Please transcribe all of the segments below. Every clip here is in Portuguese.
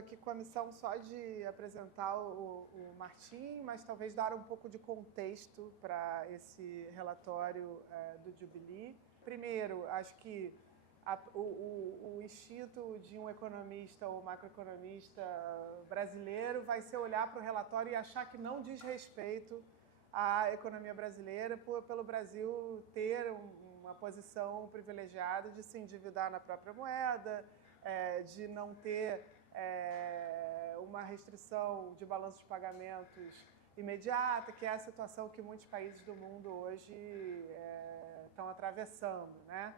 aqui com a missão só de apresentar o Martim, mas talvez dar um pouco de contexto para esse relatório do Jubilee. Primeiro, acho que o instinto de um economista ou macroeconomista brasileiro vai ser olhar para o relatório e achar que não diz respeito à economia brasileira pelo Brasil ter uma posição privilegiada de se endividar na própria moeda, de não ter uma restrição de balanço de pagamentos imediata, que é a situação que muitos países do mundo hoje estão atravessando, né?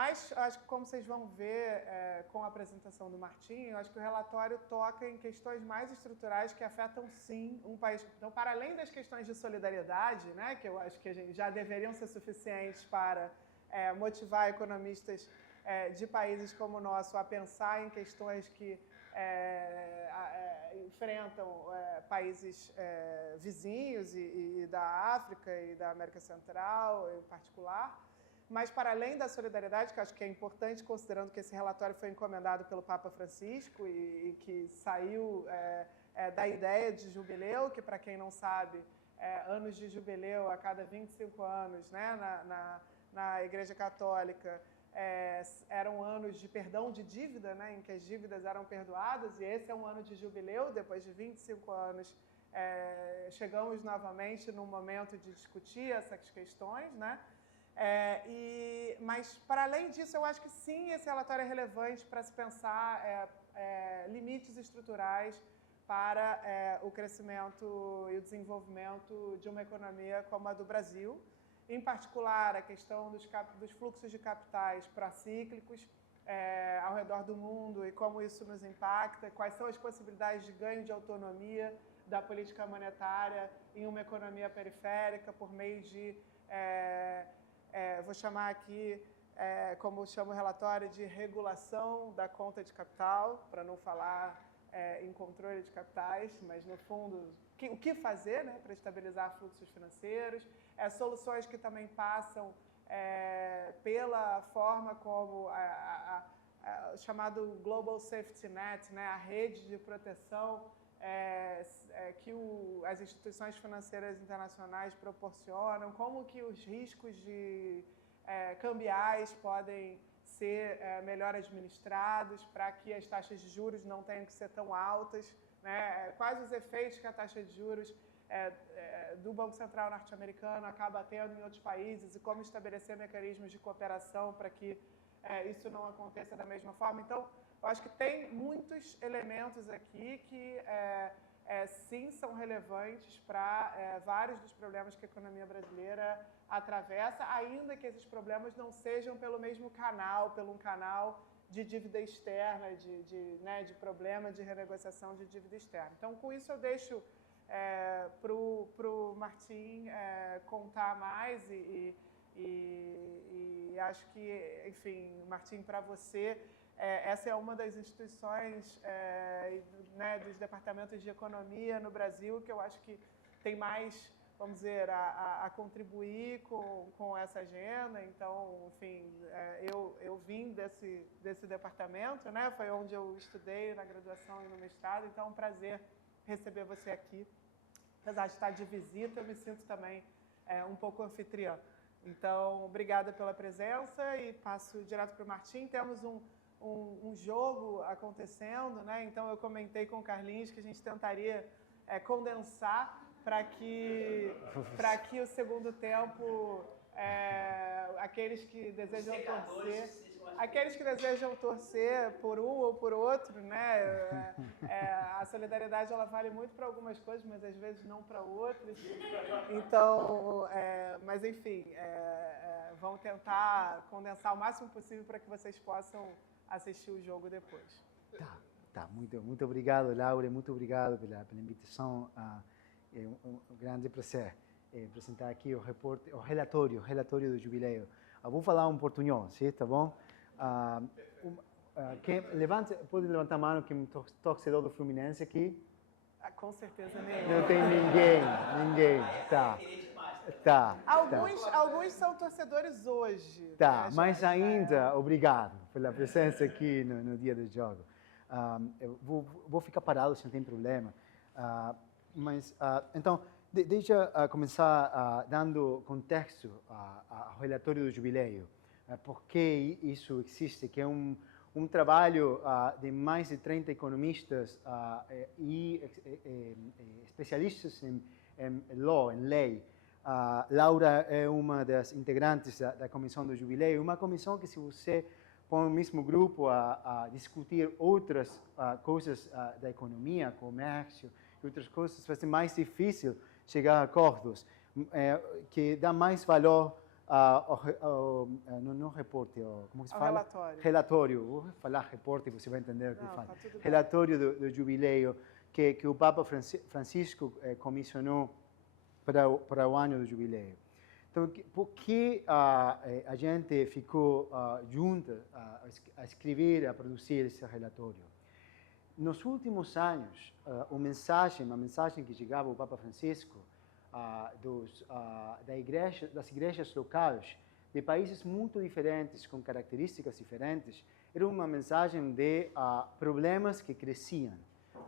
Mas, acho que como vocês vão ver com a apresentação do Martim, eu acho que o relatório toca em questões mais estruturais que afetam, sim, um país. Então, para além das questões de solidariedade, né, que eu acho que já deveriam ser suficientes para motivar economistas de países como o nosso a pensar em questões que enfrentam países vizinhos e da África e da América Central em particular. Mas, para além da solidariedade, que acho que é importante, considerando que esse relatório foi encomendado pelo Papa Francisco e que saiu da ideia de jubileu, que, para quem não sabe, anos de jubileu a cada 25 anos, né, na Igreja Católica, eram anos de perdão de dívida, né, em que as dívidas eram perdoadas, e esse é um ano de jubileu, depois de 25 anos, chegamos novamente num momento de discutir essas questões, né? Mas, para além disso, eu acho que sim, esse relatório é relevante para se pensar limites estruturais para o crescimento e o desenvolvimento de uma economia como a do Brasil. Em particular, a questão dos fluxos de capitais procíclicos ao redor do mundo e como isso nos impacta, quais são as possibilidades de ganho de autonomia da política monetária em uma economia periférica por meio de... vou chamar aqui, como chama o relatório, de regulação da conta de capital, para não falar em controle de capitais, mas, no fundo, o que fazer, né, para estabilizar fluxos financeiros, soluções que também passam pela forma como o chamado Global Safety Net, né, a rede de proteção que as instituições financeiras internacionais proporcionam, como que os riscos cambiais podem ser melhor administrados para que as taxas de juros não tenham que ser tão altas, né? Quais os efeitos que a taxa de juros do Banco Central norte-americano acaba tendo em outros países e como estabelecer mecanismos de cooperação para que isso não aconteça da mesma forma. Então, eu acho que tem muitos elementos aqui que, sim, são relevantes para vários dos problemas que a economia brasileira atravessa, ainda que esses problemas não sejam pelo mesmo canal, pelo um canal de dívida externa, de problema de renegociação de dívida externa. Então, com isso, eu deixo para o Martim contar mais e acho que, enfim, Martim, para você... essa é uma das instituições dos departamentos de economia no Brasil que eu acho que tem mais, vamos dizer, a contribuir com essa agenda. Então, enfim, eu vim desse departamento, né? Foi onde eu estudei na graduação e no mestrado, então é um prazer receber você aqui. Apesar de estar de visita, eu me sinto também um pouco anfitriã. Então, obrigada pela presença e passo direto para o Martim. Temos um jogo acontecendo, né? Então eu comentei com o Carlinhos que a gente tentaria condensar para que o segundo tempo aqueles que desejam torcer por um ou por outro, né? A solidariedade ela vale muito para algumas coisas, mas às vezes não para outras. Então, mas enfim, vão tentar condensar o máximo possível para que vocês possam assistir o jogo depois. Tá. Muito obrigado, Laura. Muito obrigado pela invitação. É um grande prazer apresentar aqui o relatório do jubileu. Vou falar um portunhol, sim, tá bom? Pode levantar a mão que é um torcedor do Fluminense aqui? Com certeza nenhuma. Não tem ninguém. Tá. Alguns são torcedores hoje. Tá, né, mas ainda, obrigado pela presença aqui no dia do jogo. eu vou ficar parado se não tem problema. Então, deixa começar dando contexto ao relatório do Jubileu. Por que isso existe, que é um trabalho de mais de 30 economistas e especialistas em lei. Laura é uma das integrantes da comissão do Jubileu, uma comissão que, se você põe o mesmo grupo a discutir outras coisas da economia, comércio e outras coisas, vai ser mais difícil chegar a acordos, que dá mais valor não repórter, como se fala? Relatório. Relatório. Vou falar repórter, você vai entender o que eu falo. Tá tudo bem. Relatório do Jubileu, que o Papa Francisco comissionou para o ano do Jubileu. Então, por que a gente ficou junto a escrever, a produzir esse relatório? Nos últimos anos, a mensagem que chegava ao Papa Francisco das igrejas locais de países muito diferentes, com características diferentes, era uma mensagem de problemas que cresciam,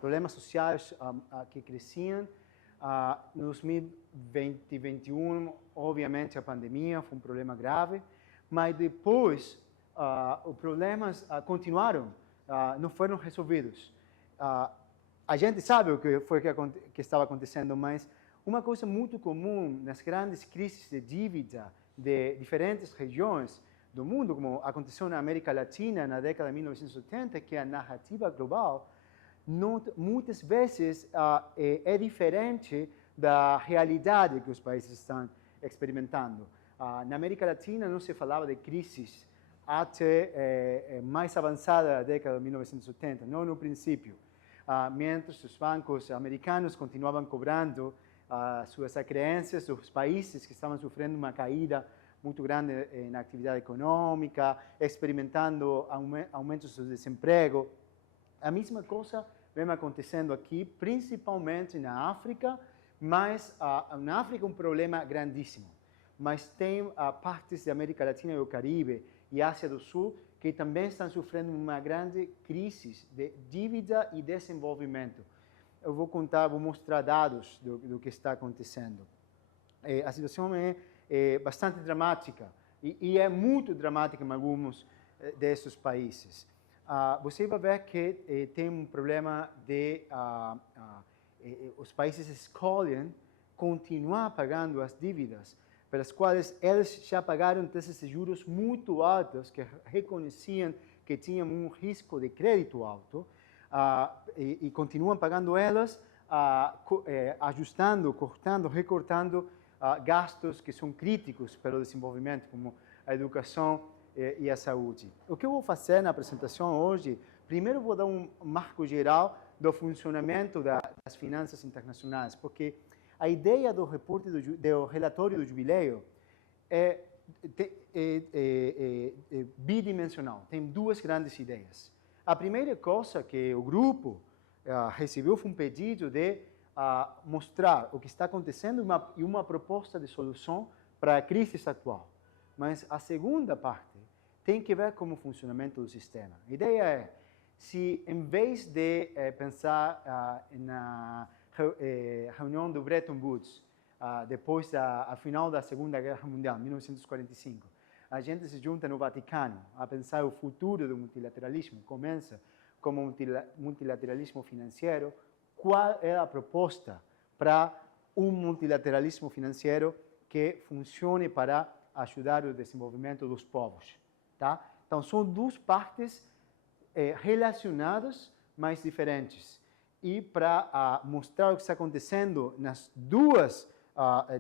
problemas sociais que cresciam. Em 2020 e 2021, obviamente, a pandemia foi um problema grave, mas depois os problemas continuaram, não foram resolvidos. A gente sabe o que foi que estava acontecendo, mas uma coisa muito comum nas grandes crises de dívida de diferentes regiões do mundo, como aconteceu na América Latina na década de 1980, que é a narrativa global, muitas vezes é diferente da realidade que os países estão experimentando. Na América Latina não se falava de crises até mais avançada da década de 1980, não no princípio. Mientras os bancos americanos continuavam cobrando suas acreencias, os países que estavam sofrendo uma caída muito grande na atividade econômica, experimentando aumentos do desemprego. A mesma coisa vem acontecendo aqui, principalmente na África, mas na África é um problema grandíssimo. Mas tem partes da América Latina e do Caribe e Ásia do Sul que também estão sofrendo uma grande crise de dívida e desenvolvimento. Eu vou mostrar dados do que está acontecendo. A situação é bastante dramática e é muito dramática em alguns desses países. Você vai ver que tem um problema de os países escolhem continuar pagando as dívidas pelas quais eles já pagaram esses juros muito altos, que reconheciam que tinham um risco de crédito alto, e continuam pagando elas, ajustando, cortando, recortando gastos que são críticos para o desenvolvimento, como a educação e a saúde. O que eu vou fazer na apresentação hoje, primeiro vou dar um marco geral do funcionamento das finanças internacionais, porque a ideia do relatório do Jubileu é bidimensional, tem duas grandes ideias. A primeira coisa que o grupo recebeu foi um pedido de mostrar o que está acontecendo e uma proposta de solução para a crise atual. Mas a segunda parte tem que ver com o funcionamento do sistema. A ideia é, se em vez de pensar na reunião do Bretton Woods, depois da final da Segunda Guerra Mundial, 1945, a gente se junta no Vaticano a pensar o futuro do multilateralismo, começa como multilateralismo financeiro, qual é a proposta para um multilateralismo financeiro que funcione para ajudar o desenvolvimento dos povos, tá? Então, são duas partes relacionadas, mas diferentes. E para mostrar o que está acontecendo nas duas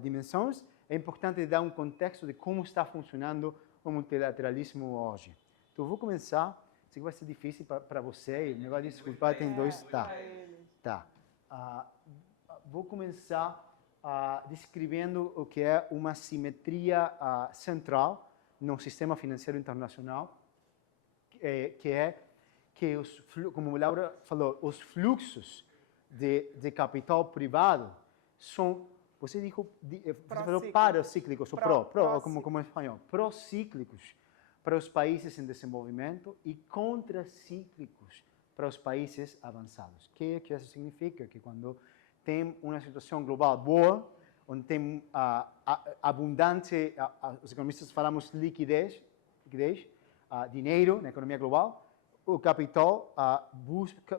dimensões, é importante dar um contexto de como está funcionando o multilateralismo hoje. Então, eu vou começar. Sei que vai ser difícil para você, me vai desculpar, tem dois. Tá. Vou começar descrevendo o que é uma simetria central no sistema financeiro internacional, que é que, como a Laura falou, os fluxos de capital privado são, você falou paracíclicos, ou como em espanhol, procíclicos para os países em desenvolvimento e contracíclicos para os países avançados. O que isso significa? Que quando tem uma situação global boa, onde tem abundante, os economistas falamos liquidez, dinheiro na economia global, o capital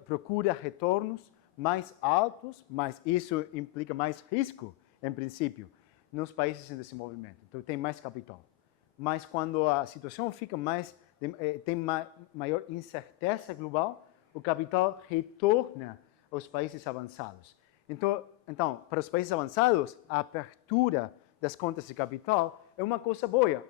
procura retornos mais altos, mas isso implica mais risco, em princípio, nos países em desenvolvimento. Então, tem mais capital. Mas quando a situação fica tem maior incerteza global, o capital retorna aos países avançados. Então, para os países avançados, a abertura das contas de capital é uma coisa boa.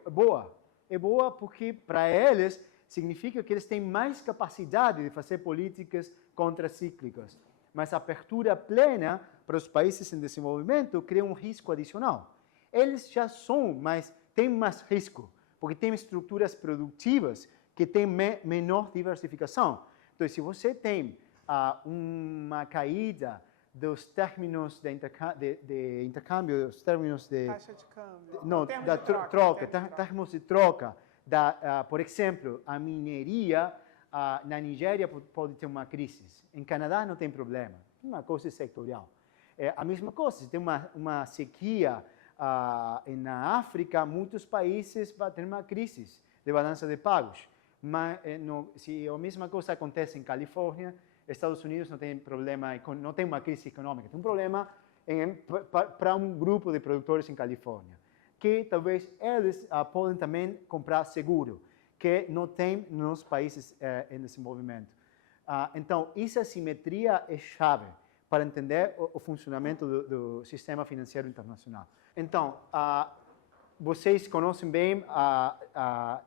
É boa porque, para eles, significa que eles têm mais capacidade de fazer políticas contracíclicas. Mas a abertura plena para os países em desenvolvimento cria um risco adicional. Eles já têm mais risco, porque têm estruturas produtivas que têm menor diversificação. Então, se você tem uma caída dos términos de intercâmbio, os términos de... Taxa de câmbio. Não, da termos de troca. Por exemplo, a mineria na Nigéria pode ter uma crise. Em Canadá não tem problema. Uma coisa sectorial. A mesma coisa, se tem uma sequia na África, muitos países vão ter uma crise de balança de pagos. Mas se a mesma coisa acontece em Califórnia, Estados Unidos não tem problema, não tem uma crise econômica, tem um problema para um grupo de produtores em Califórnia, que talvez eles podem também comprar seguro, que não tem nos países em desenvolvimento. Então, essa simetria é chave para entender o funcionamento do sistema financeiro internacional. Então, vocês conhecem bem a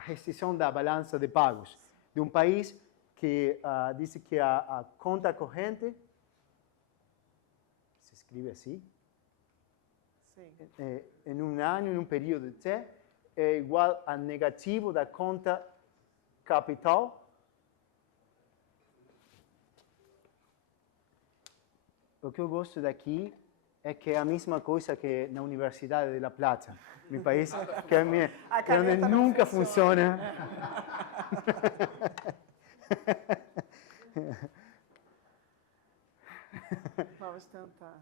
restrição da balança de pagos de um país que diz que a conta corrente, se escreve assim, em um ano, em um período de T, é igual a negativo da conta capital. O que eu gosto daqui é que é a mesma coisa que na Universidade de La Plata, meu país, que é onde nunca funciona. Vamos tentar.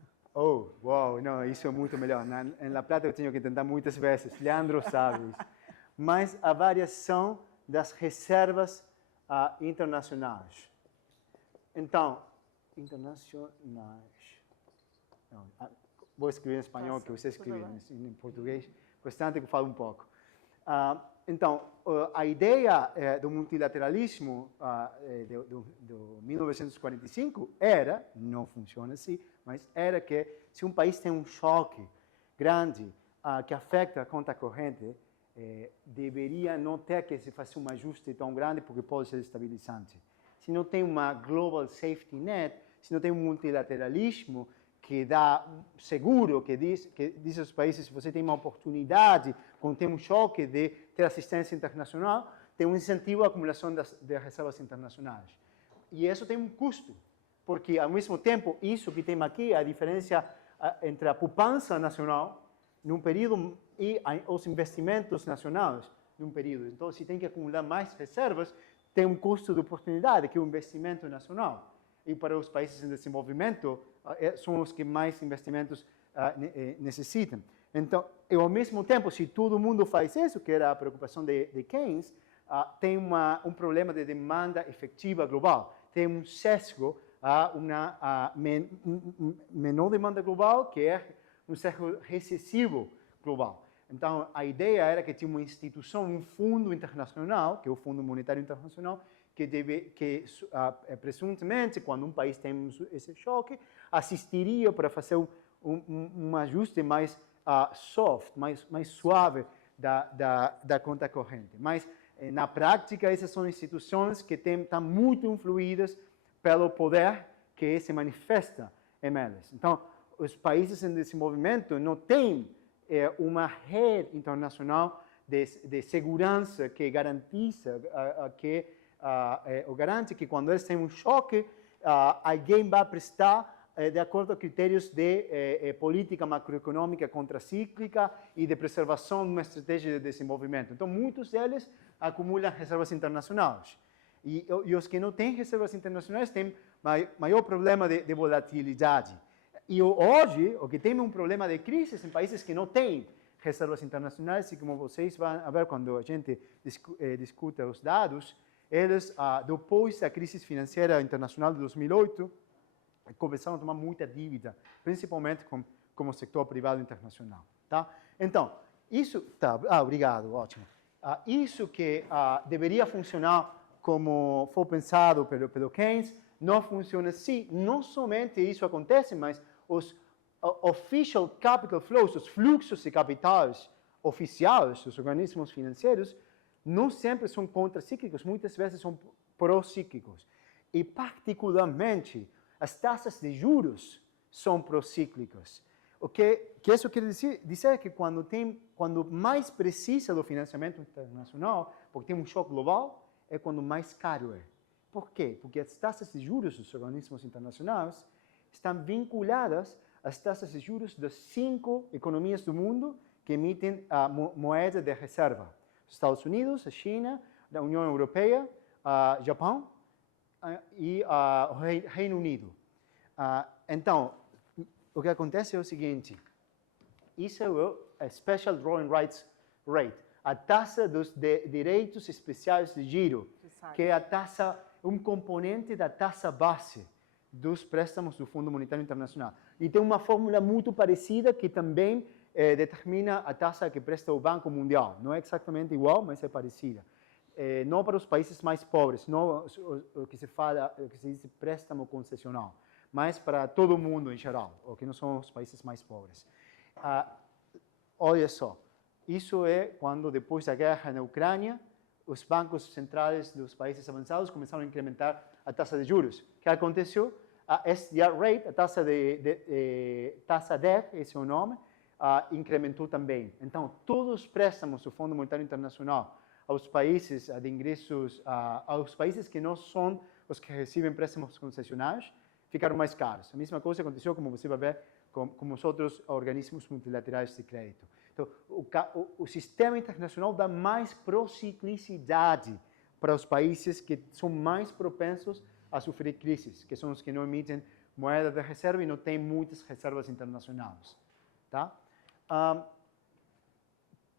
Não, isso é muito melhor. Em La Plata eu tenho que tentar muitas vezes. Leandro sabe isso. Mas a variação das reservas internacionais. Então, internacionais. Não, vou escrever em espanhol, que você escreve em português. Bastante que eu falo um pouco. Então, a ideia do multilateralismo do 1945 era, não funciona assim, mas era que se um país tem um choque grande que afeta a conta corrente, deveria não ter que se fazer um ajuste tão grande porque pode ser estabilizante. Se não tem uma global safety net, se não tem um multilateralismo que dá seguro, que diz aos países, se você tem uma oportunidade, quando tem um choque de ter assistência internacional, tem um incentivo à acumulação de reservas internacionais. E isso tem um custo, porque, ao mesmo tempo, isso que tem aqui, a diferença entre a poupança nacional, num período, e os investimentos nacionais, num período. Então, se tem que acumular mais reservas, tem um custo de oportunidade, que é o investimento nacional. E para os países em desenvolvimento, são os que mais investimentos necessitam. Então, ao mesmo tempo, se todo mundo faz isso, que era a preocupação de Keynes, tem um problema de demanda efetiva global. Tem um sesgo a uma menor demanda global, que é um sesgo recessivo global. Então, a ideia era que tinha uma instituição, um fundo internacional, que é o Fundo Monetário Internacional, que presuntamente, quando um país tem esse choque, assistiria para fazer um ajuste mais soft, mais suave da conta corrente. Mas, na prática, essas são instituições que estão muito influídas pelo poder que se manifesta em elas. Então, os países em desenvolvimento não têm uma rede internacional de segurança que garantiza garante que quando eles têm um choque, alguém vai prestar de acordo a critérios de política macroeconômica contracíclica e de preservação de uma estratégia de desenvolvimento. Então, muitos deles acumulam reservas internacionais. E os que não têm reservas internacionais têm maior problema de volatilidade. E hoje, o que tem um problema de crise em países que não têm reservas internacionais, e como vocês vão ver quando a gente discuta os dados, eles, depois da crise financeira internacional de 2008, começaram a tomar muita dívida, principalmente com o setor privado internacional. Tá? Então, isso... obrigado, ótimo. Isso que deveria funcionar como foi pensado pelo Keynes, não funciona assim. Não somente isso acontece, mas os official capital flows, os fluxos de capitais oficiais dos organismos financeiros, não sempre são contracíclicos, muitas vezes são procíclicos. E, particularmente, as taxas de juros são procíclicas. O que isso quer dizer que quando mais precisa do financiamento internacional, porque tem um choque global, é quando mais caro é. Por quê? Porque as taxas de juros dos organismos internacionais estão vinculadas às taxas de juros das 5 economias do mundo que emitem a moeda de reserva. Os Estados Unidos, a China, a União Europeia, o Japão e o Reino Unido. Então, o que acontece é o seguinte, isso é o Special Drawing Rights Rate, a taxa dos direitos especiais de giro, que é a taxa, um componente da taxa base dos préstamos do Fundo Monetário Internacional. E tem uma fórmula muito parecida que também determina a taxa que presta o Banco Mundial. Não é exatamente igual, mas é parecida. Não para os países mais pobres, não o que se fala, o que se diz préstamo concessional, mas para todo mundo em geral, o que não são os países mais pobres. Olha só, isso é quando depois da guerra na Ucrânia, os bancos centrais dos países avançados começaram a incrementar a taxa de juros. O que aconteceu? A SDR rate, a taxa taxa DER, esse é o nome, incrementou também. Então, todos os préstamos do Fundo Monetário Internacional aos países de ingressos, aos países que não são os que recebem préstamos concessionais, ficaram mais caros. A mesma coisa aconteceu, como você vai ver, com os outros organismos multilaterais de crédito. Então, o sistema internacional dá mais prociclicidade para os países que são mais propensos a sofrer crises, que são os que não emitem moeda de reserva e não têm muitas reservas internacionais. Tá?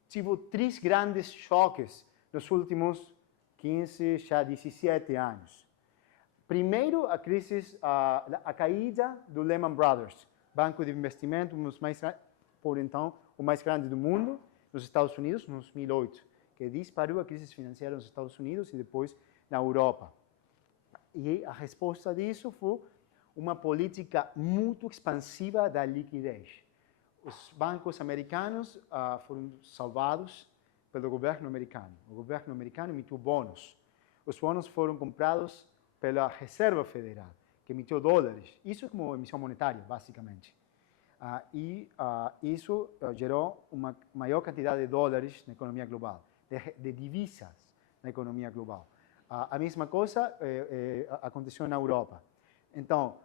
Tive 3 grandes choques nos últimos 15, já 17 anos. Primeiro, a caída do Lehman Brothers, banco de investimento, por então, o mais grande do mundo, nos Estados Unidos, em 2008, que disparou a crise financeira nos Estados Unidos e depois na Europa. E a resposta disso foi uma política muito expansiva da liquidez. Os bancos americanos foram salvados pelo governo americano. O governo americano emitiu bônus. Os bônus foram comprados pela Reserva Federal, que emitiu dólares. Isso é como emissão monetária, basicamente. Isso gerou uma maior quantidade de dólares na economia global, de divisas na economia global. A mesma coisa aconteceu na Europa. Então,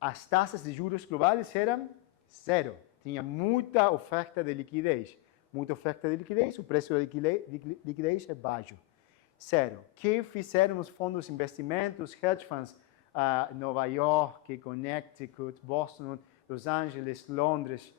as taxas de juros globais eram zero. Tinha muita oferta de liquidez. Muita oferta de liquidez, o preço de liquidez é baixo. Zero. O que fizeram os fundos de investimentos, hedge funds, Nova York, Connecticut, Boston, Los Angeles, Londres,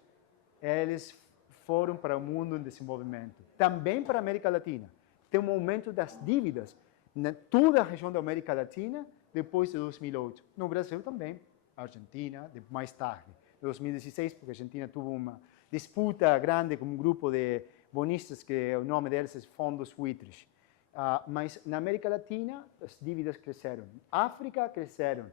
eles foram para o mundo em desenvolvimento. Também para a América Latina. Tem um aumento das dívidas em toda a região da América Latina depois de 2008. No Brasil também, Argentina, mais tarde. Em 2016, porque a Argentina teve uma disputa grande com um grupo de bonistas, que o nome deles é Fundos Buitres. Mas na América Latina, as dívidas cresceram. África, cresceram.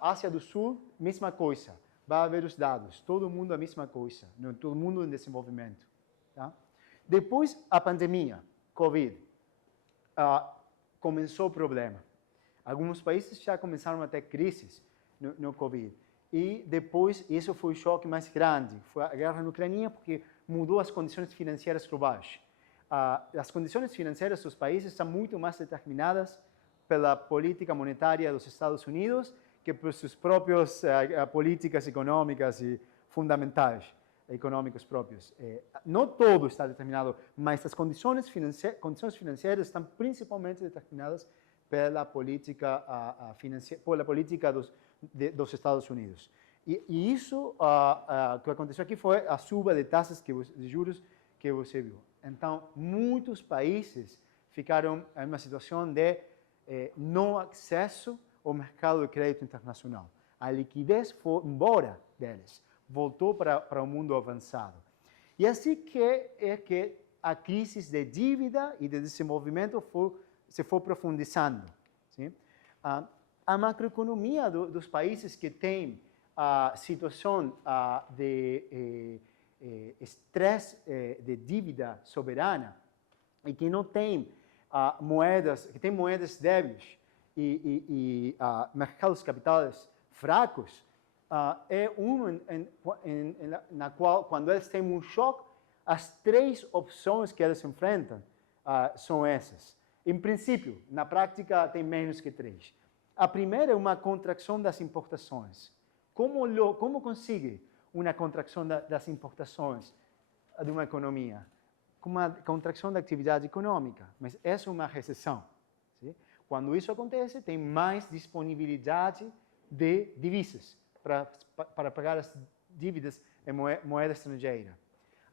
Ásia do Sul, mesma coisa. Vai haver os dados. Todo mundo a mesma coisa. Todo mundo em desenvolvimento. Tá? Depois, a pandemia, Covid. Começou o problema. Alguns países já começaram a ter crises no Covid. E depois, isso foi o choque mais grande. Foi a guerra na Ucrânia, porque mudou as condições financeiras globais. As condições financeiras dos países são muito mais determinadas pela política monetária dos Estados Unidos que por suas próprias políticas econômicas e fundamentais econômicos próprios. Não todo está determinado, mas as condições financeiras estão principalmente determinadas pela política financeira, pela política dos Estados Unidos. E isso que aconteceu aqui foi a suba de taxas de juros que você viu. Então, muitos países ficaram em uma situação de não acesso ao mercado de crédito internacional. A liquidez foi embora deles, voltou para o mundo avançado. E assim que a crise de dívida e de desenvolvimento se foi profundizando. Sim? A macroeconomia dos países que têm a situação de estresse de dívida soberana e que não tem que tem moedas débeis e mercados capitais fracos, é na qual, quando eles têm um choque, as 3 opções que eles enfrentam são essas. Em princípio, na prática, tem menos que 3. A primeira é uma contração das importações. Como consegue uma contração das importações de uma economia? Com uma contração da atividade econômica, mas essa é uma recessão. Sim? Quando isso acontece, tem mais disponibilidade de divisas para pagar as dívidas em moeda estrangeira.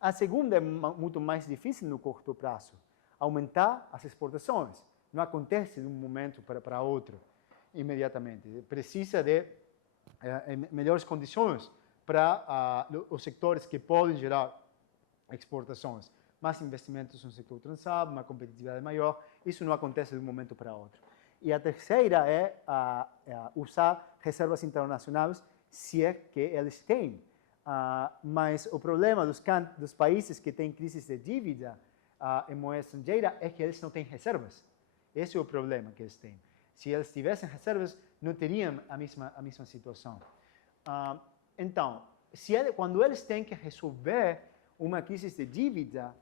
A segunda é muito mais difícil no curto prazo, aumentar as exportações. Não acontece de um momento para outro, imediatamente. Precisa de melhores condições para os setores que podem gerar exportações. Mais investimentos no setor trançado, uma competitividade maior. Isso não acontece de um momento para outro. E a terceira é usar reservas internacionais, se é que eles têm. Mas o problema dos países que têm crises de dívida em moeda estrangeira é que eles não têm reservas. Esse é o problema que eles têm. Se eles tivessem reservas, não teriam a mesma situação. Então, quando eles têm que resolver uma crise de dívida,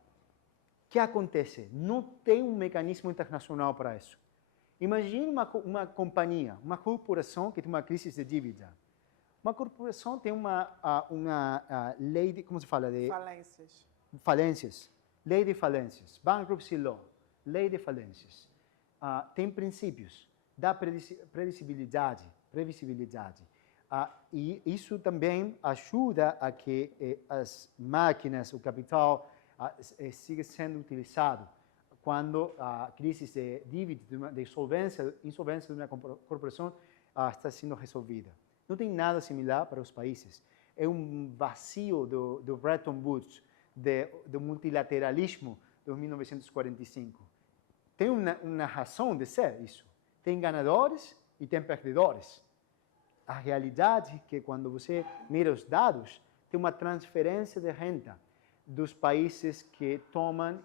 o que acontece? Não tem um mecanismo internacional para isso. Imagine uma companhia, uma corporação que tem uma crise de dívida. Uma corporação tem uma lei de, como se fala? Falências. Falências. Lei de falências. Bankruptcy law. Lei de falências. Tem princípios da previsibilidade. E isso também ajuda a que as máquinas, o capital, siga sendo utilizado quando a crise de dívida, de insolvência de uma corporação está sendo resolvida. Não tem nada similar para os países. É um vazio do Bretton Woods, do multilateralismo de 1945. Tem uma razão de ser isso. Tem ganadores e tem perdedores. A realidade é que quando você mira os dados, tem uma transferência de renda dos países que tomam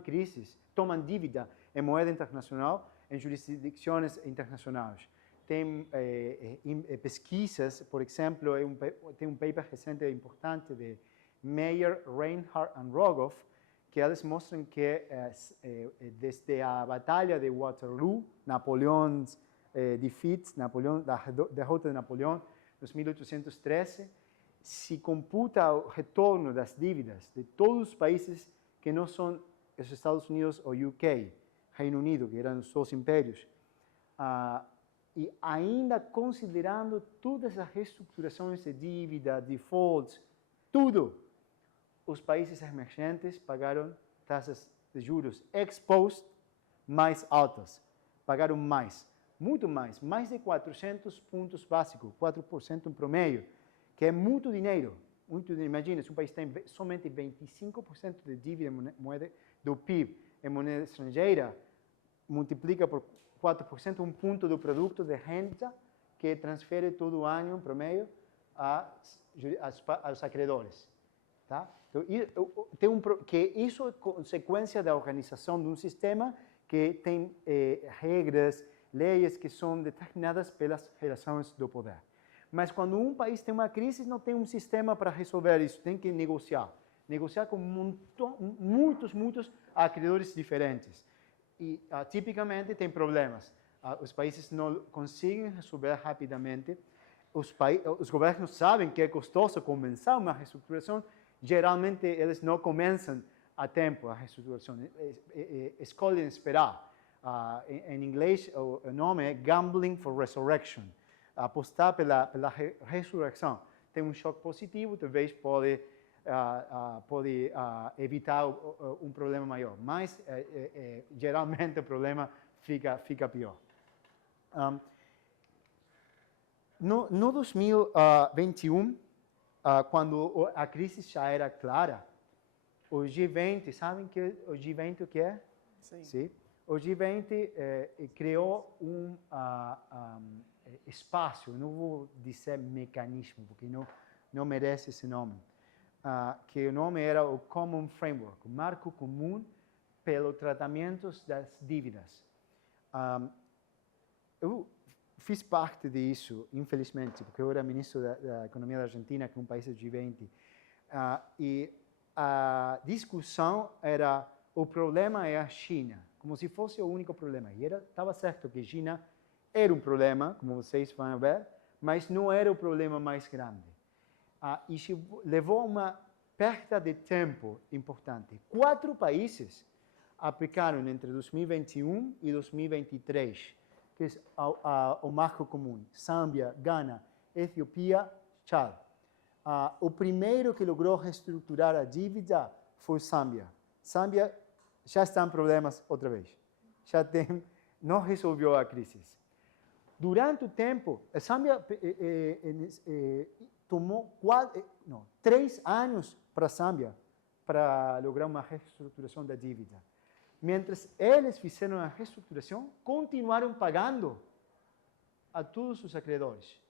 crises, tomam dívida em moeda internacional, em jurisdições internacionais. Tem pesquisas, por exemplo, tem um paper recente importante de Meyer, Reinhardt e Rogoff, que eles mostram que desde a Batalha de Waterloo, Napoleon's defeat, a derrota de Napoleão, em 1813, se computa o retorno das dívidas de todos os países que não são os Estados Unidos ou UK, Reino Unido, que eram os dois impérios, e ainda considerando todas as reestruturações de dívida, defaults, tudo, os países emergentes pagaram taxas de juros ex post mais altas, pagaram mais, muito mais de 400 pontos básicos, 4% em promedio, que é muito dinheiro. Imagina, se um país tem somente 25% de dívida moeda do PIB em moneda estrangeira, multiplica por 4%, um ponto do produto de renda que transfere todo ano, em promedio, aos acreedores. Tá? Então, isso é consequência da organização de um sistema que tem regras, leis que são determinadas pelas relações do poder. Mas quando um país tem uma crise, não tem um sistema para resolver isso, tem que negociar. Negociar com muitos acreedores diferentes. E tipicamente tem problemas. Os países não conseguem resolver rapidamente. Os governos sabem que é custoso começar uma reestruturação. Geralmente, eles não começam a tempo a reestruturação. Escolhem esperar. Em inglês, o nome é Gambling for Resurrection. Apostar pela ressurreição. Tem um choque positivo, talvez pode evitar um problema maior, mas geralmente o problema fica pior. No 2021, quando a crise já era clara, o G20, sabem que o G20 o que é? Sim. Sim. O G20 criou um espaço, não vou dizer mecanismo, porque não merece esse nome, que o nome era o Common Framework, o marco comum pelo tratamento das dívidas. Eu fiz parte disso, infelizmente, porque eu era ministro da Economia da Argentina, que é um país do G20, e a discussão era o problema é a China, como se fosse o único problema. E estava certo que a China era um problema, como vocês vão ver, mas não era o problema mais grande. E levou a uma perda de tempo importante. 4 países aplicaram entre 2021 e 2023, que é o marco comum: Zâmbia, Gana, Etiópia, Chad. O primeiro que logrou reestruturar a dívida foi Zâmbia. Zâmbia já está em problemas outra vez. Não resolveu a crise. Durante o tempo, a Zâmbia tomou 3 anos para a Zâmbia para lograr uma reestruturação da dívida. Mientras eles fizeram a reestruturação, continuaram pagando a todos os acreedores.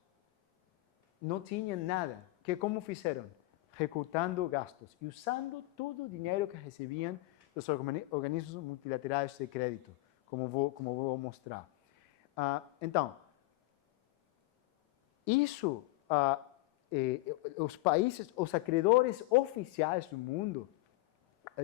Não tinham nada. Como fizeram? Recortando gastos e usando todo o dinheiro que recebiam dos organismos multilaterais de crédito, como vou mostrar. Então, isso, os países, os acreedores oficiais do mundo,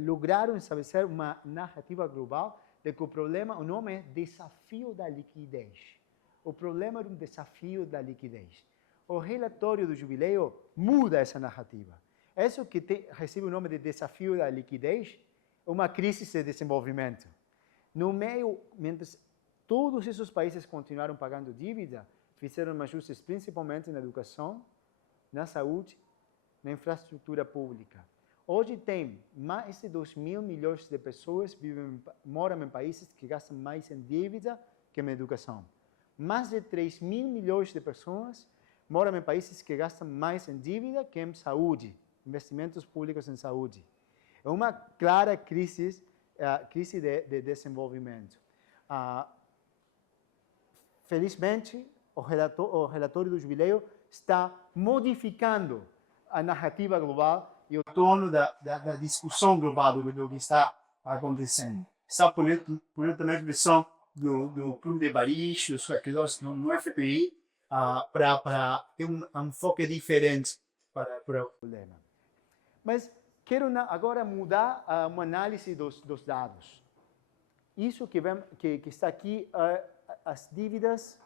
lograram estabelecer uma narrativa global de que o nome é desafio da liquidez. O problema era um desafio da liquidez. O relatório do Jubileu muda essa narrativa. Isso que recebe o nome de desafio da liquidez é uma crise de desenvolvimento. No meio, mientras todos esses países continuaram pagando dívida, fizeram ajustes principalmente na educação, na saúde, na infraestrutura pública. Hoje tem mais de 2.000 milhões de pessoas que moram em países que gastam mais em dívida que em educação. Mais de 3.000 milhões de pessoas moram em países que gastam mais em dívida que em saúde, investimentos públicos em saúde. É uma clara crise de desenvolvimento. Felizmente, o relatório do Jubileu está modificando a narrativa global e o tono da discussão global do que está acontecendo. Está por também a pressão do Clube de Paris, dos acreedores no FPI, para ter um enfoque diferente para o problema. Mas quero agora mudar uma análise dos dados. Isso que está aqui, as dívidas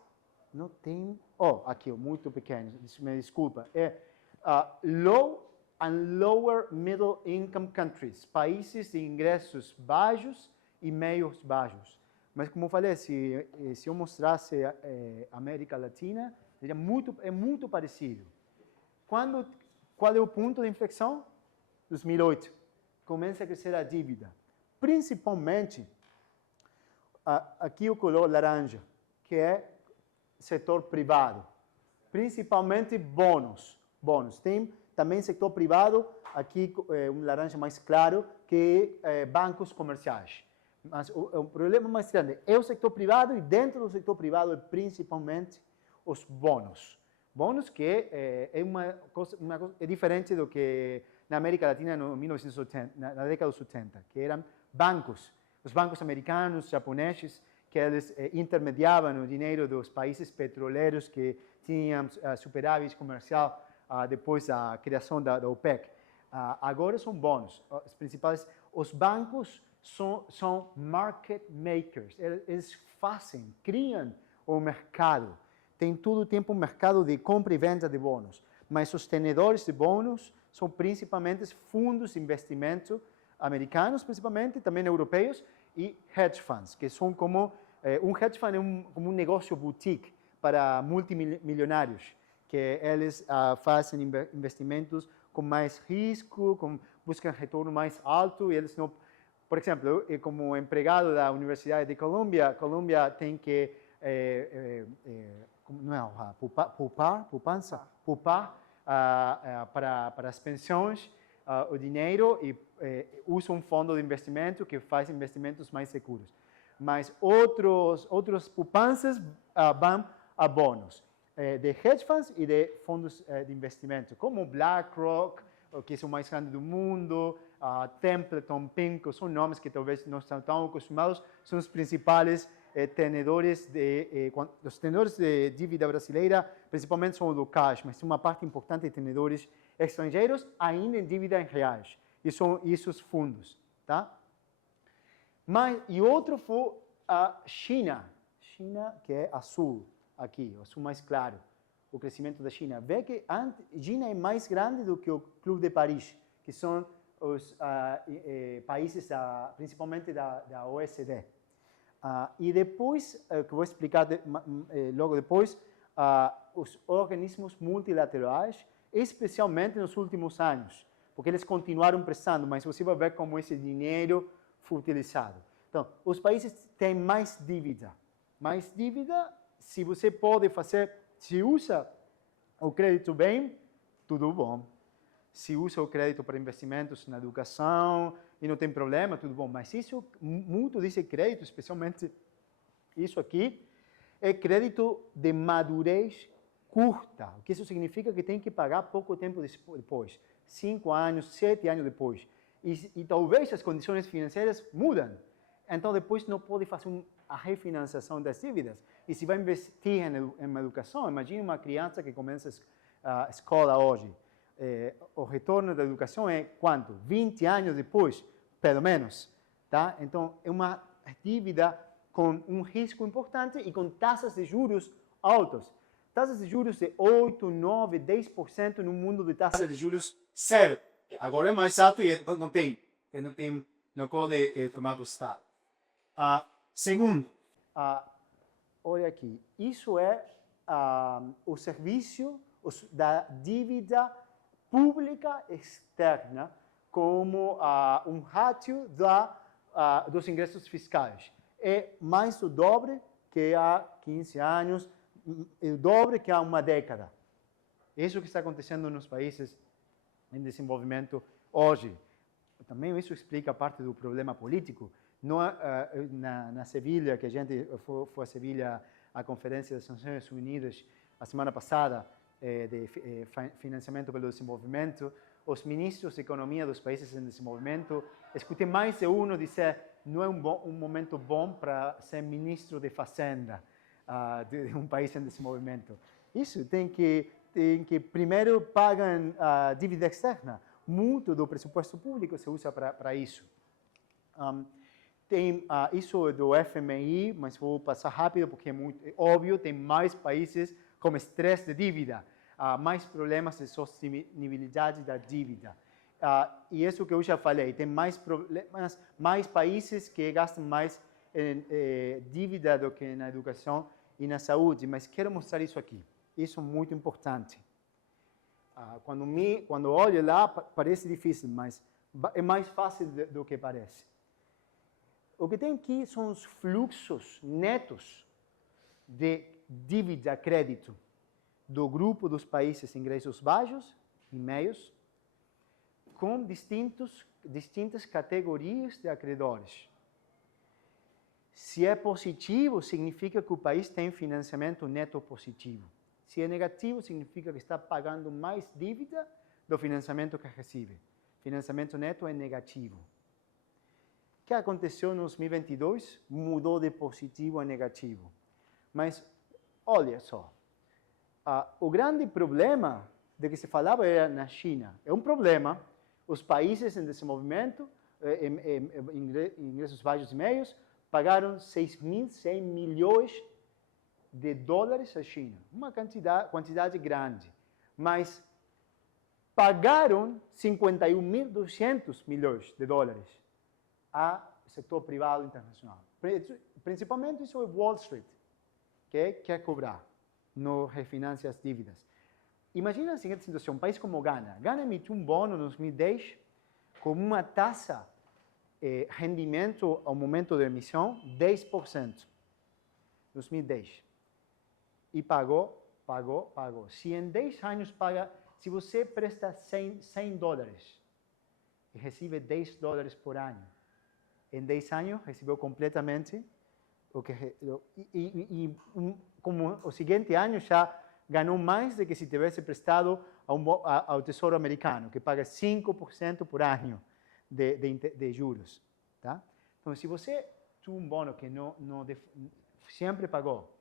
não tem... aqui, muito pequeno, me desculpa. É low and lower middle income countries, países de ingressos baixos e meios baixos. Mas, como eu falei, se eu mostrasse América Latina, é muito parecido. Qual é o ponto de inflexão? 2008. Começa a crescer a dívida. Principalmente, aqui o color laranja, que é setor privado. Principalmente bônus. Tem também setor privado, aqui um laranja mais claro, que é bancos comerciais. Mas o problema mais grande é o setor privado, e dentro do setor privado é principalmente os bônus. Bônus que é diferente do que na América Latina no 1980, na década dos 70, que eram bancos, os bancos americanos, japoneses, que eles intermediavam o dinheiro dos países petroleiros que tinham superávit comercial depois da criação da OPEC. Agora são bônus. Os bancos são market makers. Eles criam o mercado. Tem todo o tempo um mercado de compra e venda de bônus. Mas os tenedores de bônus são principalmente fundos de investimento americanos, principalmente, também europeus, e hedge funds, que são como um hedge fund é como um negócio boutique para multimilionários, que eles fazem investimentos com mais risco, buscam retorno mais alto e eles não. Por exemplo, eu, como empregado da Universidade de Colômbia tem que não é poupar para as pensões o dinheiro e usa um fundo de investimento que faz investimentos mais seguros. Mas outras poupanças vão a bônus de hedge funds e de fundos de investimento, como BlackRock, que são o mais grande do mundo, Templeton, PIMCO, são nomes que talvez não estão tão acostumados, são os principais tenedores os tenedores de dívida brasileira, principalmente são do cash, mas tem uma parte importante de tenedores estrangeiros ainda em dívida em reais, e são esses fundos, tá? E outro foi a China, que é azul aqui, o azul mais claro, o crescimento da China. Vê que a China é mais grande do que o Clube de Paris, que são os países, principalmente da OECD. E depois, que vou explicar logo depois, os organismos multilaterais, especialmente nos últimos anos, porque eles continuaram prestando, mas você vai ver como esse dinheiro foi utilizado. Então, os países têm mais dívida. Mais dívida, se você pode fazer, se usa o crédito bem, tudo bom. Se usa o crédito para investimentos na educação e não tem problema, tudo bom. Mas isso, muito desse crédito, especialmente isso aqui, é crédito de madurez curta. O que isso significa? Que tem que pagar pouco tempo depois. 5 anos, 7 anos depois. E talvez as condições financeiras mudam. Então, depois não pode fazer a refinanciação das dívidas. E se vai investir em uma educação, imagine uma criança que começa a escola hoje. O retorno da educação é quanto? 20 anos depois, pelo menos. Tá? Então, é uma dívida com um risco importante e com taxas de juros altas. Taxas de juros de 8, 9, 10% no mundo de taxas de juros zero. Agora é mais alto e não pode tomar do Estado. Segundo, olha aqui, isso é o serviço da dívida pública externa como um ratio dos ingressos fiscais. É mais do dobro que há 15 anos, o dobro que há uma década. Isso que está acontecendo nos países em desenvolvimento hoje. Também isso explica parte do problema político. Na Sevilha, que a gente foi a Sevilha à Conferência das Nações Unidas a semana passada, de financiamento pelo desenvolvimento, os ministros de economia dos países em desenvolvimento, escutei mais de um dizer não é um momento bom para ser ministro de fazenda de um país em desenvolvimento. Isso tem que primeiro pagar a dívida externa. Muito do pressuposto público se usa para isso. Tem isso do FMI, mas vou passar rápido porque é muito óbvio, tem mais países com estresse de dívida, mais problemas de sustentabilidade da dívida. E isso que eu já falei, tem mais problemas, mais países que gastam mais em dívida do que na educação e na saúde, mas quero mostrar isso aqui. Isso é muito importante. Quando olho lá, parece difícil, mas é mais fácil do que parece. O que tem aqui são os fluxos netos de dívida, crédito, do grupo dos países ingressos baixos e meios, com distintas categorias de acreedores. Se é positivo, significa que o país tem financiamento neto positivo. Se é negativo, significa que está pagando mais dívida do financiamento que recebe. Financiamento neto é negativo. O que aconteceu em 2022? Mudou de positivo a negativo. Mas, olha só, o grande problema de que se falava era na China. É um problema. Os países em desenvolvimento, ingressos baixos e meios, pagaram 6.100 milhões de dólares à China. Uma quantidade grande. Mas pagaram 51.200 milhões de dólares a setor privado internacional. Principalmente isso é Wall Street, que quer cobrar, não refinancia as dívidas. Imagina a seguinte situação, um país como Ghana. Ghana emitiu um bono em 2010 com uma taxa rendimento ao momento da emissão 10%. 2010. E pagou. Se em 10 anos paga, se você presta $100 e recebe $10 por ano, em 10 anos recebeu completamente o que como o seguinte ano já ganhou mais do que se tivesse prestado ao Tesouro Americano, que paga 5% por ano de juros. Tá? Então, se você tem um bono que sempre pagou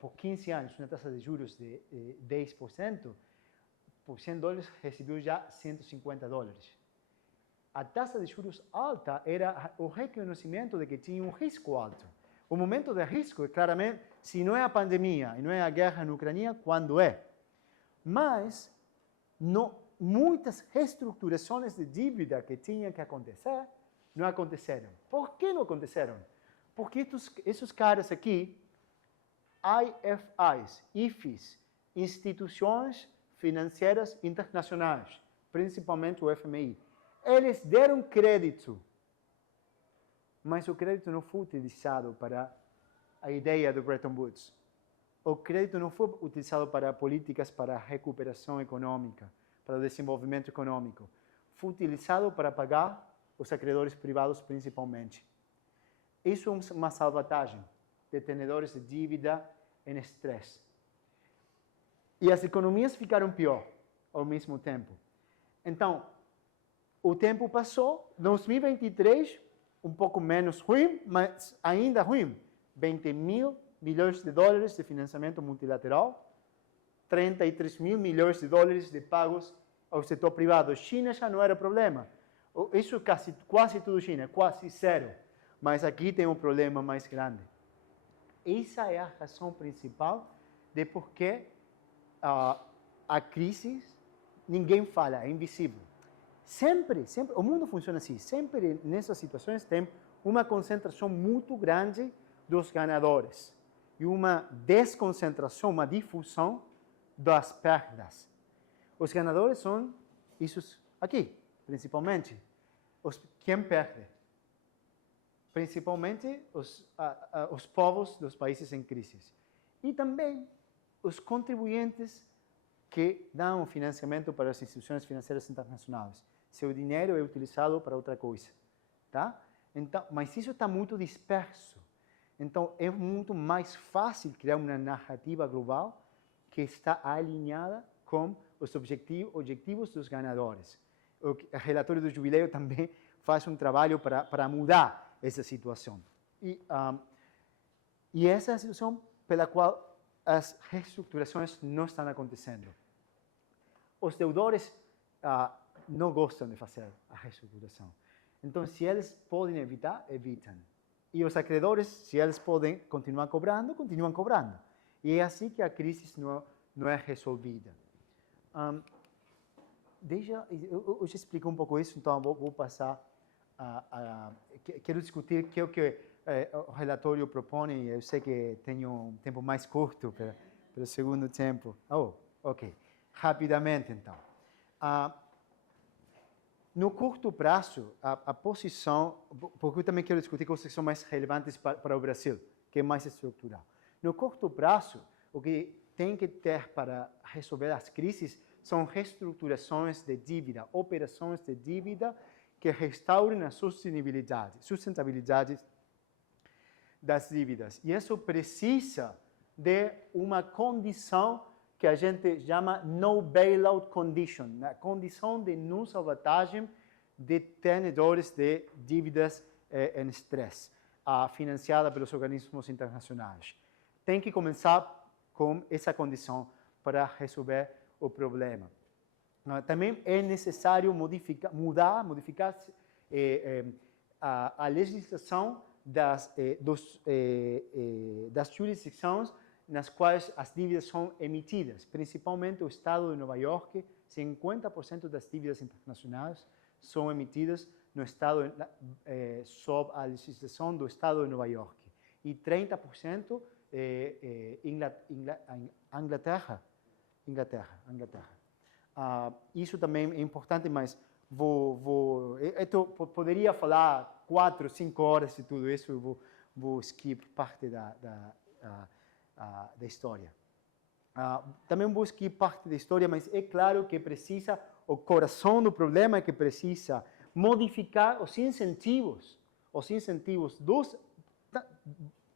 por 15 anos uma taxa de juros de 10%, por $100 recebeu já $150. A taxa de juros alta era o reconhecimento de que tinha um risco alto. O momento de risco, claramente, se não é a pandemia e não é a guerra na Ucrânia, quando é? Mas muitas reestruturações de dívida que tinham que acontecer, não aconteceram. Por que não aconteceram? Porque esses caras aqui, IFIs, instituições financeiras internacionais, principalmente o FMI, eles deram crédito, mas o crédito não foi utilizado para a ideia do Bretton Woods. O crédito não foi utilizado para políticas para a recuperação econômica, para o desenvolvimento econômico. Foi utilizado para pagar os acreedores privados principalmente. Isso é uma salvatagem de detenedores de dívida em estresse. E as economias ficaram pior ao mesmo tempo. Então, o tempo passou, 2023, um pouco menos ruim, mas ainda ruim. 20 mil milhões de dólares de financiamento multilateral, 33 mil milhões de dólares de pagos ao setor privado. China já não era problema. Isso quase tudo China, quase zero. Mas aqui tem um problema mais grande. Essa é a razão principal de por que a crise, ninguém fala, é invisível. Sempre, o mundo funciona assim. Sempre nessas situações tem uma concentração muito grande dos ganadores e uma desconcentração, uma difusão das perdas. Os ganadores são esses aqui, principalmente. Quem perde? Principalmente os povos dos países em crise. E também os contribuintes que dão financiamento para as instituições financeiras internacionais. Seu dinheiro é utilizado para outra coisa. Tá? Então, mas isso está muito disperso. Então, é muito mais fácil criar uma narrativa global que está alinhada com os objetivos dos ganadores. O relatório do Jubileu também faz um trabalho para mudar essa situação. E essa é a situação pela qual as reestruturações não estão acontecendo. Os deudores não gostam de fazer a reestruturação. Então, se eles podem evitar, evitam. E os acreedores, se eles podem continuar cobrando, continuam cobrando. E é assim que a crise não é resolvida. Eu já expliquei um pouco isso, então vou passar quero discutir o que o relatório propõe. Eu sei que tenho um tempo mais curto para o segundo tempo. Ok. Rapidamente, então. No curto prazo, a posição, porque eu também quero discutir coisas que são mais relevantes para o Brasil, que é mais estrutural. No curto prazo, o que tem que ter para resolver as crises são reestruturações de dívida, operações de dívida que restaurem a sustentabilidade das dívidas. E isso precisa de uma condição que a gente chama no bailout condition, a condição de não salvatagem de tenedores de dívidas em estresse, financiada pelos organismos internacionais. Tem que começar com essa condição para resolver o problema. Também é necessário modificar a legislação das jurisdições nas quais as dívidas são emitidas, principalmente o Estado de Nova York. 50% das dívidas internacionais são emitidas no estado, sob a legislação do estado de Nova York. E 30% Inglaterra. Isso também é importante, mas eu poderia falar 4, 5 horas de tudo isso, eu vou skip parte da história. Também vou skip parte da história, mas é claro que precisa, o coração do problema é que precisa modificar os incentivos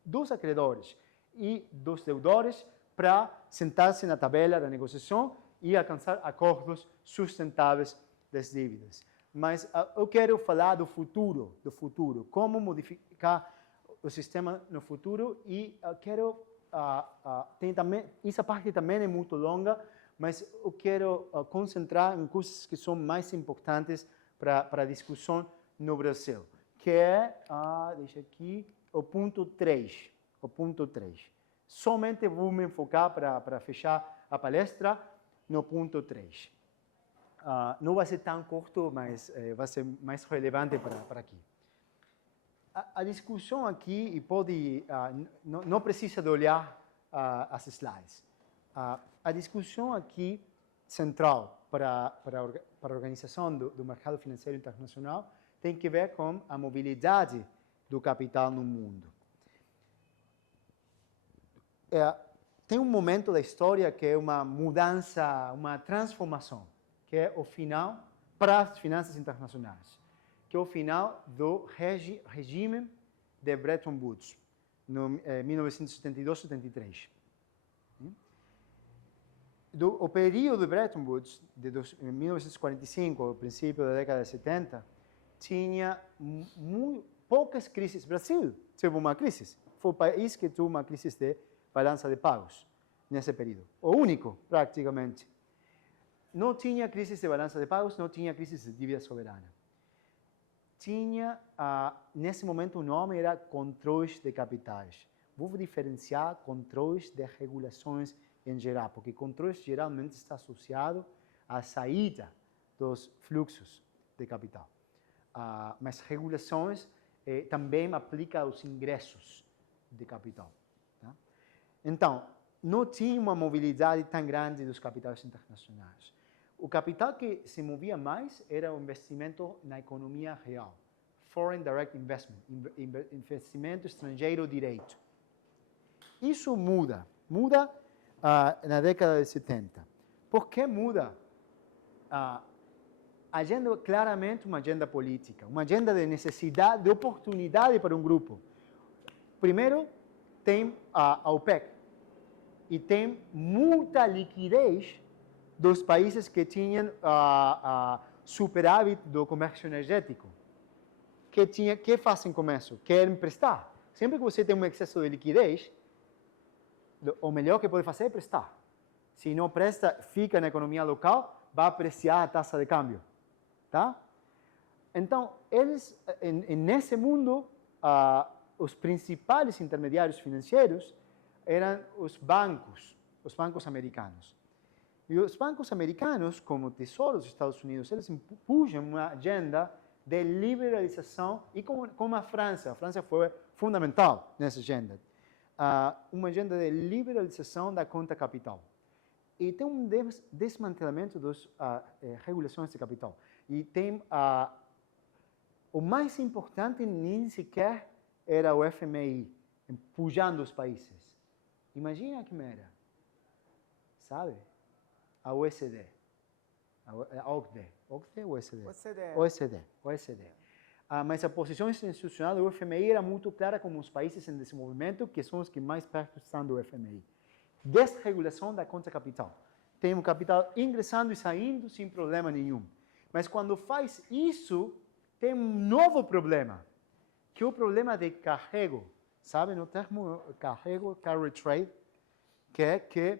dos acreedores e dos deudores para sentar-se na tabela da negociação e alcançar acordos sustentáveis das dívidas. Mas eu quero falar do futuro, como modificar o sistema no futuro e quero tem também, essa parte também é muito longa, mas eu quero concentrar em coisas que são mais importantes para a discussão no Brasil, que é, deixa aqui, o ponto 3. Somente vou me focar para fechar a palestra no ponto 3. Não vai ser tão curto, mas vai ser mais relevante para aqui. A discussão aqui, e pode, não precisa de olhar as slides. A discussão aqui central para a organização do mercado financeiro internacional tem que ver com a mobilidade do capital no mundo. Tem um momento da história que é uma mudança, uma transformação, que é o final para as finanças internacionais, que é o final do regime de Bretton Woods, no 1972-73. O período de Bretton Woods, de 1945 ao princípio da década de 70, tinha poucas crises. Brasil teve uma crise. Foi o país que teve uma crise de balança de pagos nesse período. O único, praticamente. Não tinha crise de balança de pagos, não tinha crise de dívida soberana. Tinha, nesse momento, o nome era controles de capitais. Vou diferenciar controles de regulações em geral, porque controles geralmente está associado à saída dos fluxos de capital. Mas regulações também aplicam aos ingressos de capital. Tá? Então, não tinha uma mobilidade tão grande dos capitais internacionais. O capital que se movia mais era o investimento na economia real. Foreign Direct Investment, investimento estrangeiro direto. Isso muda na década de 70. Por que muda? Agenda claramente uma agenda política, uma agenda de necessidade, de oportunidade para um grupo. Primeiro, tem a OPEC e tem muita liquidez dos países que tinham superávit do comércio energético. Que fazem com isso? Querem emprestar. Sempre que você tem um excesso de liquidez, o melhor que pode fazer é prestar. Se não presta, fica na economia local, vai apreciar a taxa de câmbio. Tá? Então, nesse mundo, os principais intermediários financeiros eram os bancos americanos. E os bancos americanos, como o Tesouro dos Estados Unidos, eles empurram uma agenda de liberalização, e como a França foi fundamental nessa agenda, uma agenda de liberalização da conta capital. E tem um desmantelamento das regulações de capital. E tem o mais importante nem sequer era o FMI, empurrando os países. Imagina como era, sabe? A OECD, a OCDE ou OECD? OECD. Mas a posição institucional do FMI era muito clara como os países em desenvolvimento, que são os que mais perto estão do FMI. Desregulação da conta capital. Tem um capital ingressando e saindo sem problema nenhum. Mas quando faz isso, tem um novo problema, que é o problema de carrego. Sabe no termo carrego, carry trade, que é que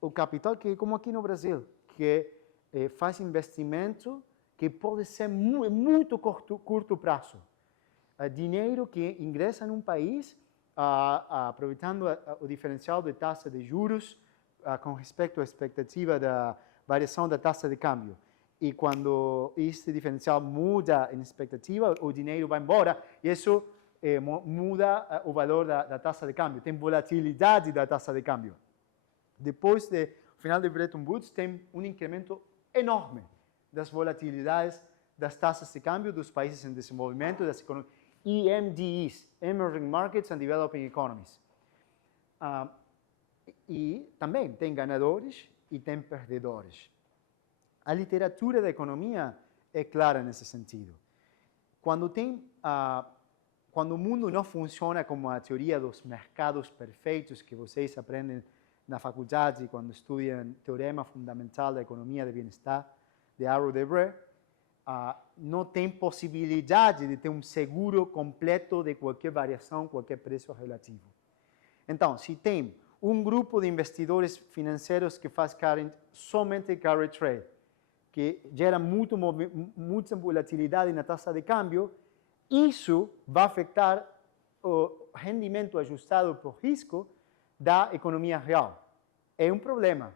o capital, que é como aqui no Brasil, que faz investimento que pode ser muito curto prazo. Dinheiro que ingressa num país, aproveitando o diferencial de taxa de juros com respeito à expectativa da variação da taxa de câmbio. E quando esse diferencial muda em expectativa, o dinheiro vai embora e isso muda o valor da taxa de câmbio. Tem volatilidade da taxa de câmbio. Depois do final de Bretton Woods, tem um incremento enorme das volatilidades das taxas de câmbio dos países em desenvolvimento, das EMDEs, Emerging Markets and Developing Economies. E também tem ganhadores e tem perdedores. A literatura da economia é clara nesse sentido. Quando o mundo não funciona como a teoria dos mercados perfeitos que vocês aprendem na faculdade, quando estudam Teorema Fundamental da Economia de Bem-Estar, de Arrow Debré, não tem possibilidade de ter um seguro completo de qualquer variação, qualquer preço relativo. Então, se tem um grupo de investidores financeiros que faz somente carry trade, que gera muita volatilidade na taxa de câmbio, isso vai afetar o rendimento ajustado por risco da economia real. É um problema.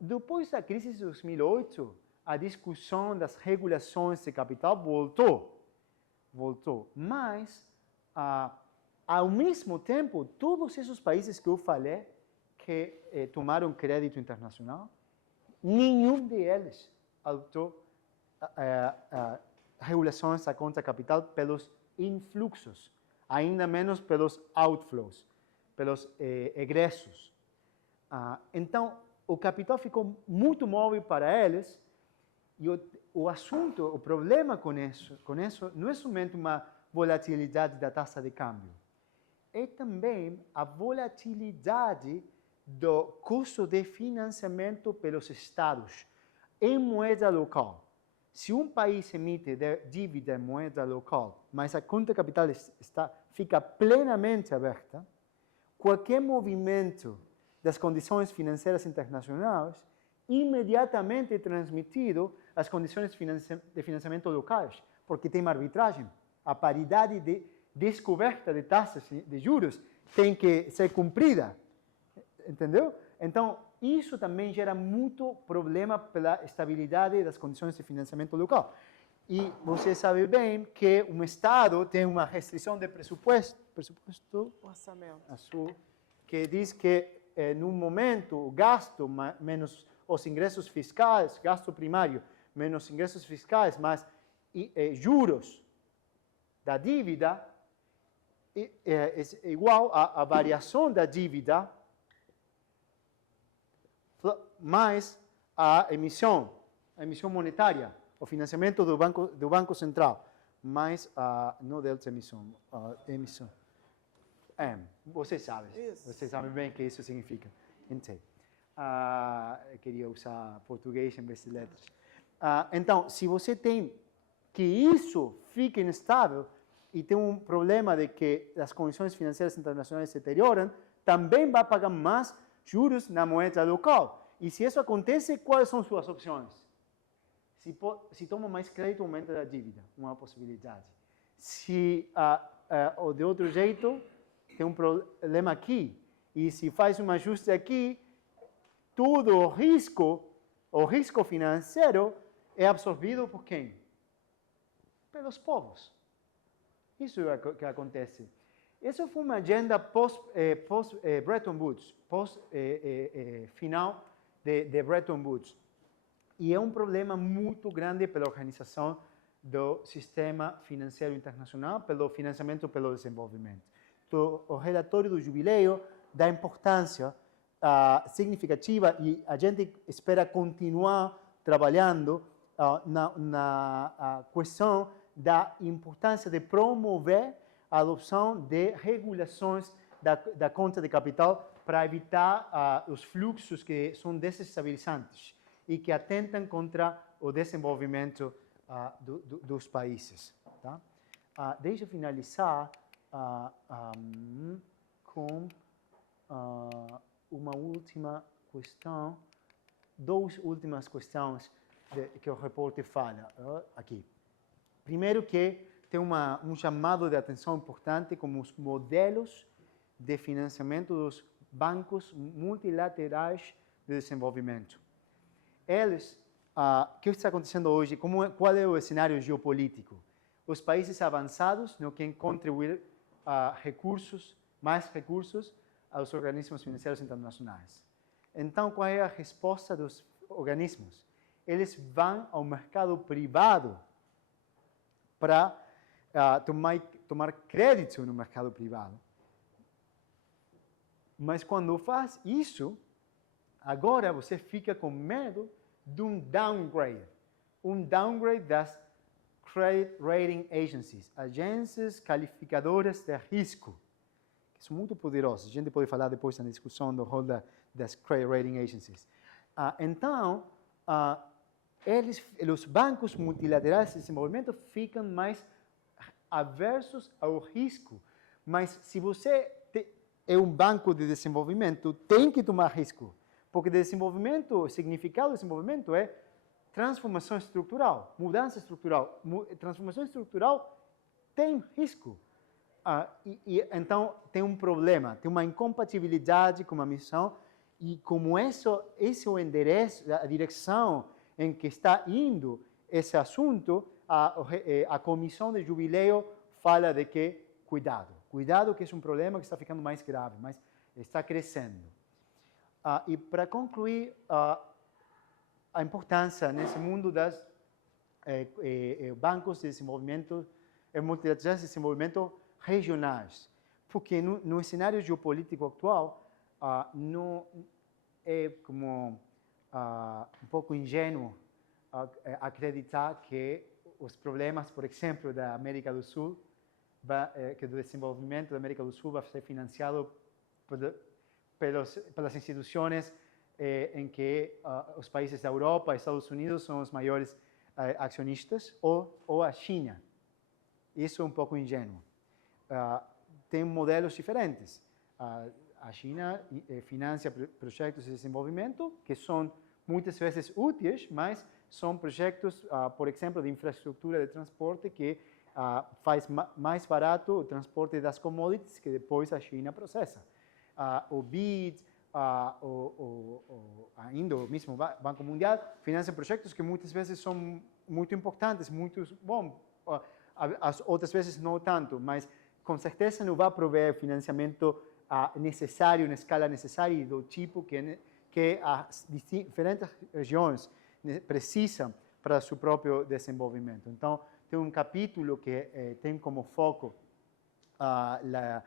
Depois da crise de 2008, a discussão das regulações de capital voltou. Mas, ao mesmo tempo, todos esses países que eu falei que tomaram crédito internacional, nenhum deles adotou regulações da conta capital pelos influxos, ainda menos pelos outflows, pelos egressos. Então, o capital ficou muito móvel para eles e o problema com isso não é somente uma volatilidade da taxa de câmbio, é também a volatilidade do custo de financiamento pelos estados em moeda local. Se um país emite dívida em moeda local, mas a conta capital fica plenamente aberta, qualquer movimento das condições financeiras internacionais imediatamente é transmitido às condições de financiamento locais, porque tem uma arbitragem. A paridade de descoberta de taxas de juros tem que ser cumprida. Entendeu? Então, isso também gera muito problema pela estabilidade das condições de financiamento local. E você sabe bem que um Estado tem uma restrição de pressuposto, orçamento, que diz que, no momento, o gasto menos os ingressos fiscais, gasto primário menos ingressos fiscais, mais juros da dívida, é igual à variação da dívida mais a emissão monetária, o financiamento do Banco Central, mais não delta emissão. Você sabe bem o que isso significa. Entendi. Eu queria usar português em vez de letras. Então, se você tem que isso fique instável e tem um problema de que as condições financeiras internacionais se deterioram, também vai pagar mais juros na moeda local. E se isso acontece, quais são suas opções? Se toma mais crédito, aumenta a dívida, uma possibilidade. Se, de outro jeito, tem um problema aqui, e se faz um ajuste aqui, todo o risco financeiro é absorvido por quem? Pelos povos. Isso é o que acontece. Essa foi uma agenda pós-Bretton Woods, pós-final de Bretton Woods. E é um problema muito grande pela organização do sistema financeiro internacional, pelo financiamento, pelo desenvolvimento. Então, o relatório do Jubileu dá importância significativa e a gente espera continuar trabalhando na questão da importância de promover a adoção de regulações da conta de capital para evitar os fluxos que são desestabilizantes e que atentam contra o desenvolvimento dos países. Tá? Deixa eu finalizar com uma última questão, duas últimas questões que o repórter fala aqui. Primeiro que tem um chamado de atenção importante como os modelos de financiamento dos bancos multilaterais de desenvolvimento. o que está acontecendo hoje? Qual é o cenário geopolítico? Os países avançados não querem contribuir mais recursos aos organismos financeiros internacionais. Então, qual é a resposta dos organismos? Eles vão ao mercado privado para tomar crédito no mercado privado. Mas quando faz isso, agora você fica com medo de um downgrade das credit rating agencies, agências calificadoras de risco, que são muito poderosas. A gente pode falar depois na discussão do rol das credit rating agencies. Então, os bancos multilaterais de desenvolvimento ficam mais aversos ao risco. Mas se você é um banco de desenvolvimento, tem que tomar risco. Porque o significado do desenvolvimento é transformação estrutural, mudança estrutural. Transformação estrutural tem risco. Então, tem um problema, tem uma incompatibilidade com a missão. E como esse é o endereço, a direção em que está indo esse assunto, a comissão de Jubileu fala de que cuidado que é um problema que está ficando mais grave, mas está crescendo. E para concluir, a importância nesse mundo das bancos de desenvolvimento, multilaterais de desenvolvimento regionais, porque no cenário geopolítico atual, não é como um pouco ingênuo acreditar que os problemas, por exemplo, da América do Sul, que do desenvolvimento da América do Sul vai ser financiado pelas instituições em que os países da Europa e Estados Unidos são os maiores acionistas, ou a China. Isso é um pouco ingênuo. Tem modelos diferentes. A China financia projetos de desenvolvimento que são muitas vezes úteis, mas são projetos, por exemplo, de infraestrutura de transporte que faz mais barato o transporte das commodities que depois a China processa. O BID, ainda o mesmo Banco Mundial, financia projetos que muitas vezes são muito importantes, as outras vezes não tanto, mas com certeza não vai prover financiamento necessário, na escala necessária e do tipo que as diferentes regiões precisam para seu próprio desenvolvimento. Então, tem um capítulo que tem como foco a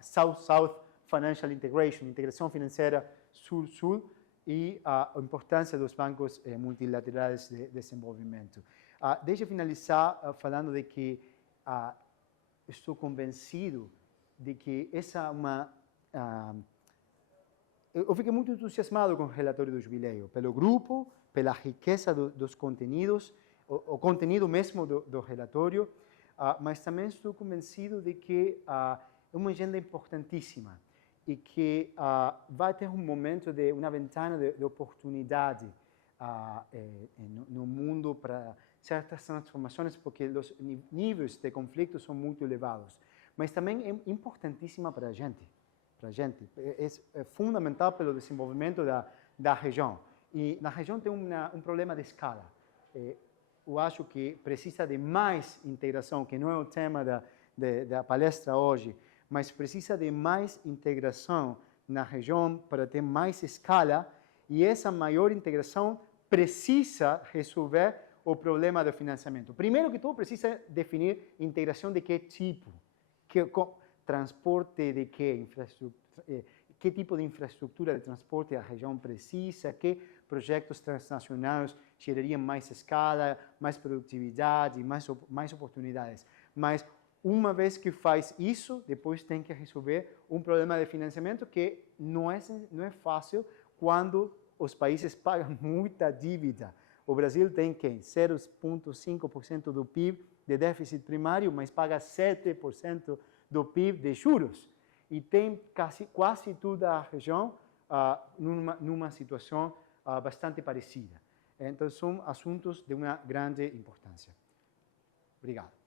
South-South Financial Integration, integração financeira Sul-Sul, e a importância dos bancos multilaterais de desenvolvimento. Deixa eu finalizar falando de que estou convencido de que essa é uma... eu fiquei muito entusiasmado com o relatório do Jubileu, pelo grupo, pela riqueza dos conteúdos, o conteúdo mesmo do relatório, mas também estou convencido de que é uma agenda importantíssima e que vai ter um momento de uma ventana de oportunidade no mundo para certas transformações, porque os níveis de conflito são muito elevados. Mas também é importantíssima para a gente. É fundamental pelo desenvolvimento da região. E na região tem um problema de escala. Eu acho que precisa de mais integração, que não é o tema da palestra hoje, mas precisa de mais integração na região para ter mais escala, e essa maior integração precisa resolver o problema do financiamento. Primeiro que tudo, precisa definir integração de que tipo, transporte de que, que tipo de infraestrutura de transporte a região precisa, que projetos transnacionais gerariam mais escala, mais produtividade, mais oportunidades. Mas uma vez que faz isso, depois tem que resolver um problema de financiamento que não é fácil quando os países pagam muita dívida. O Brasil tem 0,5% do PIB de déficit primário, mas paga 7% do PIB de juros. E tem quase toda a região numa situação bastante parecida. Então, são assuntos de uma grande importância. Obrigado.